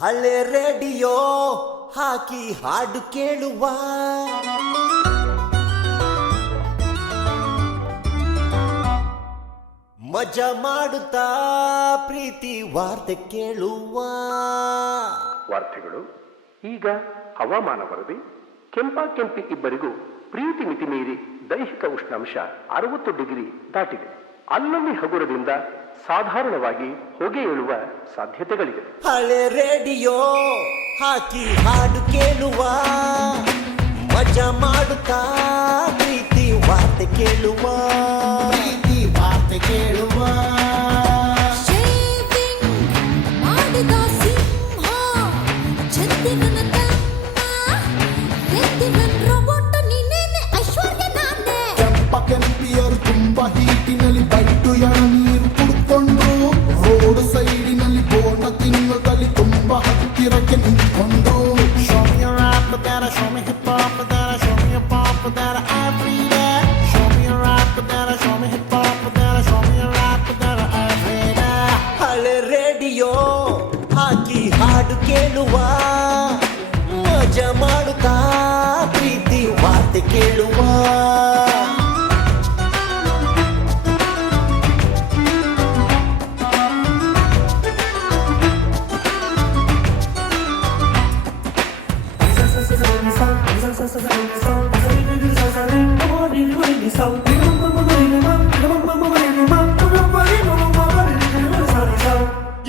ಹಳೆ ರೇಡಿಯೋ ಹಾಕಿ ಹಾಡು ಕೇಳುವ ಮಜಾ ಮಾಡುತ್ತಾ ಪ್ರೀತಿ ವಾರ್ತೆ ಕೇಳುವ ವಾರ್ತೆಗಳು ಈಗ ಹವಾಮಾನ ವರದಿ. ಕೆಂಪಿ ಇಬ್ಬರಿಗೂ ಪ್ರೀತಿ ಮಿತಿ ಮೀರಿ ದೈಹಿಕ ಉಷ್ಣಾಂಶ 60 ಡಿಗ್ರಿ ದಾಟಿದೆ. ಅಲ್ಲಲ್ಲಿ ಹಗುರದಿಂದ ಸಾಧಾರಣವಾಗಿ ಹೊಗೆ ಏಳುವ ಸಾಧ್ಯತೆಗಳಿವೆ. ಹಳೆ ರೇಡಿಯೋ ಹಾಕಿ ಹಾಡು ಕೇಳುವ ಮಜಾ ಮಾಡುತ್ತಾ ಪ್ರೀತಿ ವಾರ್ತೆ ಕೇಳುವ ಕೆಂಪಿಯರು ತುಂಬಾ ಹೀಟಿನಲ್ಲಿ ಬೈಟು ನೀರು ಕುಡ್ಕೊಂಡು ರೋಡ್ ಸೈಡಿನಲ್ಲಿ ಬೋಂಡ ತಿನ್ನುತ್ತಲ್ಲಿ ತುಂಬಾ ಹತ್ತಿರಕ್ಕೆ ನಿಂತ್ಕೊಂಡು ಹಳೆ ರೇಡಿಯೋ ಹಾಕಿ ಹಾಡು ಕೇಳುವ ಮಜಾ ಮಾಡುತ್ತಾ ಪ್ರೀತಿ ವಾರ್ತೆ ಕೇಳುವ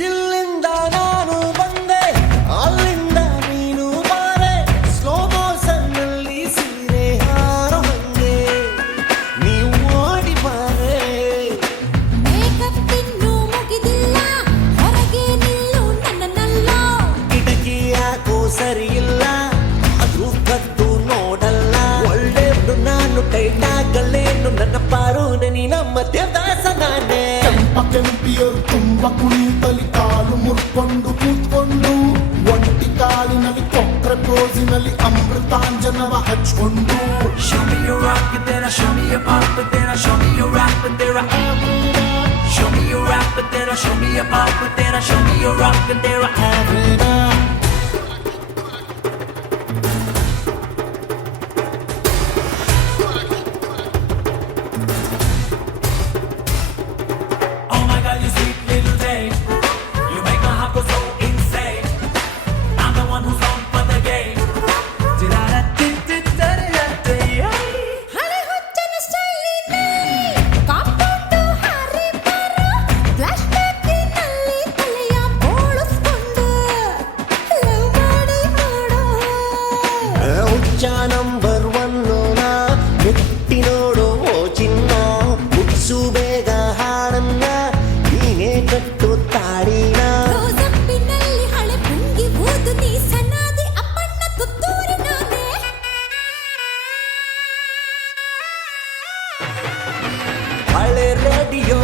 ಇಲ್ಲಿಂದ ನಾನು ಬಂದೆ ಅಲ್ಲಿಂದ ನೀನು ಬಾರೆ ಸ್ಲೋ ಮೋಷನ್ ನಲ್ಲಿ ಸೀರೆ ಹಾರೋ ಹಂಗೆ ನೀವು ಓಡಿ ಬಾರೆ ಮೇಕಪ್ ಇನ್ನೂ ಮುಗಿದಿಲ್ಲ ಹೊರಗೆ ನಿಲ್ಲು ನನ್ನನ್ನಲ್ಲ ಕಿಟಕಿ ಯಾಕೋ ಸರಿ ಇಲ್ಲ ಅದು ಕದ್ದು ನೋಡಲ್ಲ ಒಳ್ಳೆಯದು ನಾನು ಕೈನಾಗಲೇನು ನನ್ನ ಪಾರು ನೀ ನಮ್ಮ ದೇವದಾಸ ನಾನೇ ಕೆಂಪಿಯರು ತುಂಬಾ ಕುಣಿಯುತ್ತಲಿ ಕಾಲು ಮುರ್ಕೊಂಡು ಕೂತ್ಕೊಂಡು ಒಂಟಿ ಕಾಲಿನಲ್ಲಿ ಕೊಕ್ರೆ ಪೋಸಿನಲ್ಲಿ ಅಮೃತಾಂಜನವ ಹಚ್ಕೊಂಡು Show me your rock, but then I show me your pop, but then I show me your rock, but there I am. Show me your rock, but then I show me your pop, but then I show me your rock, but there I am. Oh my God, you sweet little thing. You make my heart go so insane. I'm the one who's on for the game. ಹಳೆ ಹುಚ್ಚನ ಸ್ಟೈಲಿನಲ್ಲಿ compound ಹಾರಿ ಬರೋ flash ಬ್ಯಾಕಿನಲ್ಲಿ ತಲೆಯ ಬೋಳಿಸ್ಕೊಂಡು love ಮಾಡಿ ನೋಡೋ ಹುಚ್ಚ number ಒನ್ನೋನ ಮುಟ್ಟಿ ನೋಡೋ ಚಿನ್ನ ಮುಟ್ಸು ಬೇಗ ಹಾಡನ್ನ ನೀನೇ ಕಟ್ಟು ತಾಡಿನ ರೋಸಪ್ಪಿನಲ್ಲಿ ಹಳೆ ಪುಂಗಿ ಊದು ನೀ ಸಣ್ಣಾದಿ ಅಪ್ಪಣ್ಣ ತುತ್ತೂರಿ ನಾನೇ ಹಳೆ ರೇಡಿಯೋ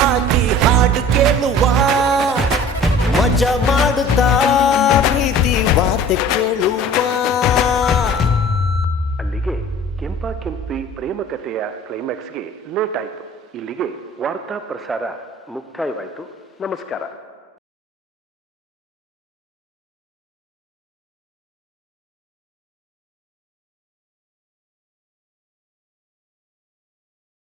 ಹಾಕಿ ಹಾಡು ಕೇಳುವ ಮಜಾ ಮಾಡುತ್ತಾ ಪ್ರೀತಿ ವಾರ್ತೆ ಕೇಳುವ ಅಲ್ಲಿಗೆ ಕೆಂಪಿ ಪ್ರೇಮ ಕಥೆಯ ಕ್ಲೈಮ್ಯಾಕ್ಸ್ಗೆ ಲೇಟ್ ಆಯಿತು. ಇಲ್ಲಿಗೆ ವಾರ್ತಾ ಪ್ರಸಾರ ಮುಕ್ತಾಯವಾಯಿತು. ನಮಸ್ಕಾರ.